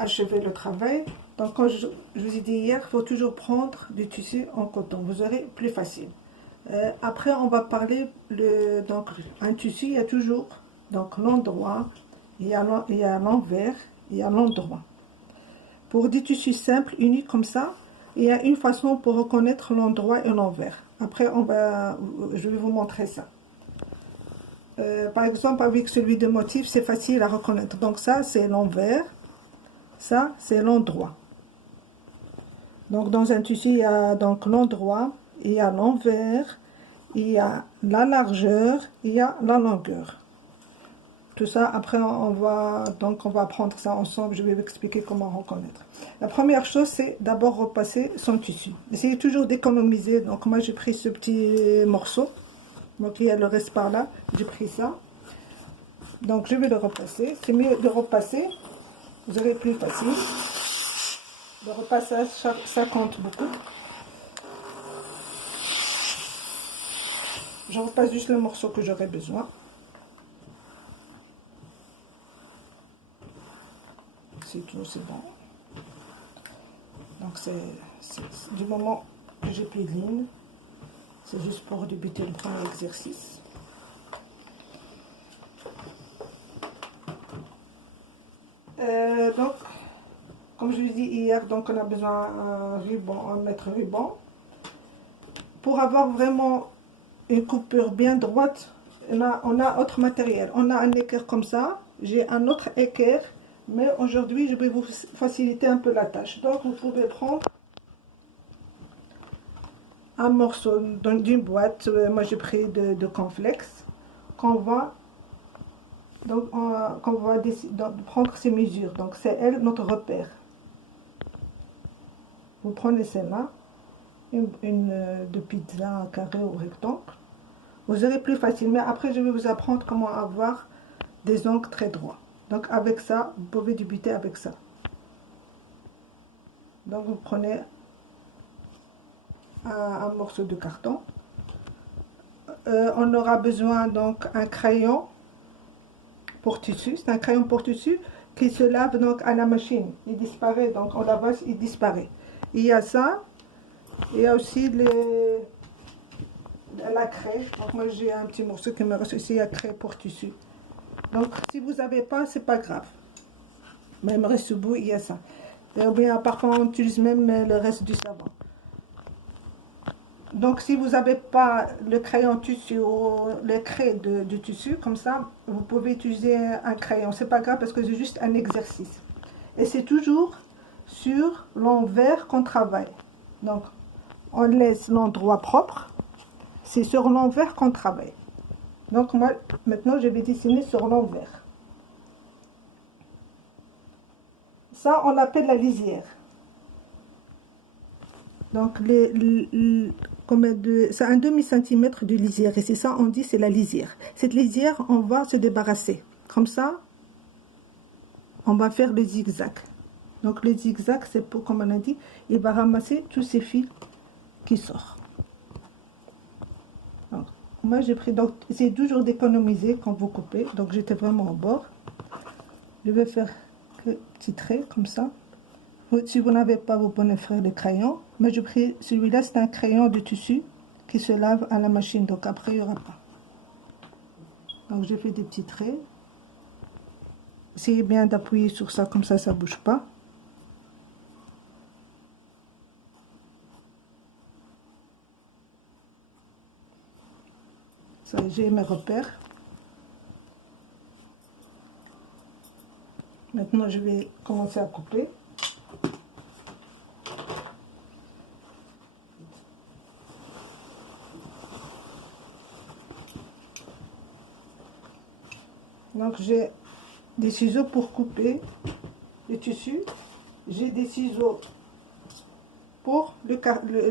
achever le travail. Donc, comme je vous ai dit hier, il faut toujours prendre du tissu en coton. Vous aurez plus facile. Après, on va parler, donc, un tissu, il y a toujours l'endroit, il y a l'envers, il y a l'endroit. Pour des tissus simples, unis comme ça, il y a une façon pour reconnaître l'endroit et l'envers. Après, je vais vous montrer ça. Par exemple, avec celui de motif, c'est facile à reconnaître. Donc ça, c'est l'envers. Ça, c'est l'endroit. Donc dans un tissu, il y a donc l'endroit, il y a l'envers, il y a la largeur, il y a la longueur. Tout ça, après, on va apprendre ça ensemble. Je vais vous expliquer comment reconnaître. La première chose, c'est d'abord repasser son tissu. Essayez toujours d'économiser. Donc moi, j'ai pris ce petit morceau. Donc il y a le reste par là, j'ai pris ça. Donc je vais le repasser. C'est mieux de repasser, vous aurez plus facile. Le repassage, ça compte beaucoup. Je repasse juste le morceau que j'aurai besoin. C'est tout, c'est bon. Donc c'est du moment que j'ai plus de ligne. C'est juste pour débuter le premier exercice. Donc, comme je vous ai dit hier, donc on a besoin d'un ruban, un mètre ruban. Pour avoir vraiment une coupure bien droite, on a autre matériel. On a un équerre comme ça. J'ai un autre équerre, mais aujourd'hui, je vais vous faciliter un peu la tâche. Donc, vous pouvez prendre un morceau d'une boîte, moi j'ai pris de cornflakes, qu'on va prendre ses mesures. Donc c'est elle notre repère. Vous prenez celle-là, une de pizza carré ou rectangle. Vous aurez plus facile, mais après je vais vous apprendre comment avoir des angles très droits. Donc avec ça, vous pouvez débuter avec ça. Donc vous prenez un morceau de carton. On aura besoin donc un crayon pour tissu. C'est un crayon pour tissu qui se lave donc à la machine. Il disparaît, donc on lavage, il disparaît. Il y a ça. Il y a aussi la craie. Donc moi j'ai un petit morceau qui me reste ici, la craie pour tissu. Donc si vous n'avez pas, c'est pas grave. Mais il me reste au bout, il y a ça. Ou bien parfois on utilise même le reste du savon. Donc si vous n'avez pas le crayon tissu ou le craie du tissu, comme ça, vous pouvez utiliser un crayon. C'est pas grave parce que c'est juste un exercice. Et c'est toujours sur l'envers qu'on travaille. Donc on laisse l'endroit propre. C'est sur l'envers qu'on travaille. Donc moi, maintenant, je vais dessiner sur l'envers. Ça, on l'appelle la lisière. Donc c'est un demi-centimètre de lisière. Et c'est ça, on dit, c'est la lisière. Cette lisière, on va se débarrasser. Comme ça, on va faire le zigzag. Donc le zigzag, c'est pour, comme on a dit, il va ramasser tous ces fils qui sortent. Donc, moi, j'ai pris, donc, essayez toujours d'économiser quand vous coupez. Donc, j'étais vraiment au bord. Je vais faire que petit trait, comme ça. Si vous n'avez pas, vous pouvez faire le crayon. Mais je pris celui-là, c'est un crayon de tissu qui se lave à la machine. Donc après, il n'y aura pas. Donc je fais des petits traits. Essayez bien d'appuyer sur ça, comme ça ne bouge pas. Ça, j'ai mes repères. Maintenant, je vais commencer à couper. Donc j'ai des ciseaux pour couper le tissu. J'ai des ciseaux pour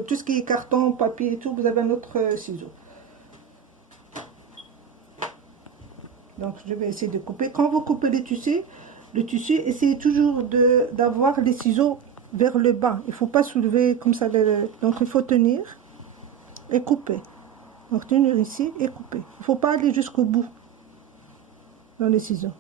tout ce qui est carton, papier et tout. Vous avez un autre ciseau. Donc je vais essayer de couper. Quand vous coupez le tissu, essayez toujours d'avoir les ciseaux vers le bas. Il ne faut pas soulever comme ça. Donc il faut tenir et couper. Donc tenir ici et couper. Il ne faut pas aller jusqu'au bout dans les ciseaux.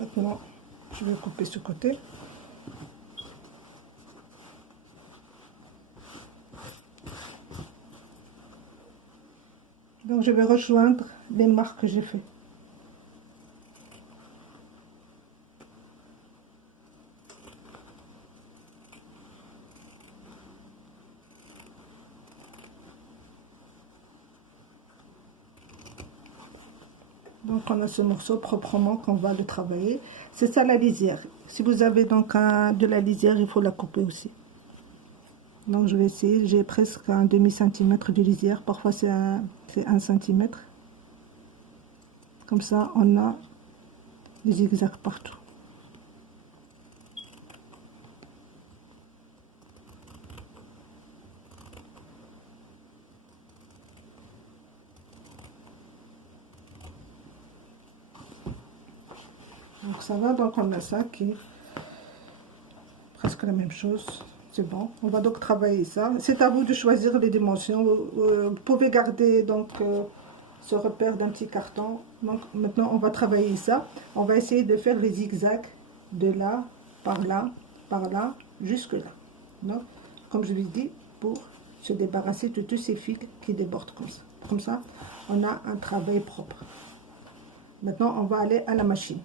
Maintenant, je vais couper ce côté. Donc, je vais rejoindre les marques que j'ai fait. Donc on a ce morceau proprement qu'on va le travailler. C'est ça la lisière. Si vous avez donc de la lisière, il faut la couper aussi. Donc je vais essayer, j'ai presque un demi-centimètre de lisière, parfois c'est 1 centimètre. Comme ça on a des zigzags partout. Donc ça va, donc on a ça qui est presque la même chose. C'est bon, on va donc travailler ça. C'est à vous de choisir les dimensions. Vous pouvez garder donc ce repère d'un petit carton. Donc maintenant on va travailler ça. On va essayer de faire les zigzags de là, par là, jusque là. Donc, comme je l'ai dit, pour se débarrasser de tous ces fils qui débordent comme ça. Comme ça, on a un travail propre. Maintenant, on va aller à la machine.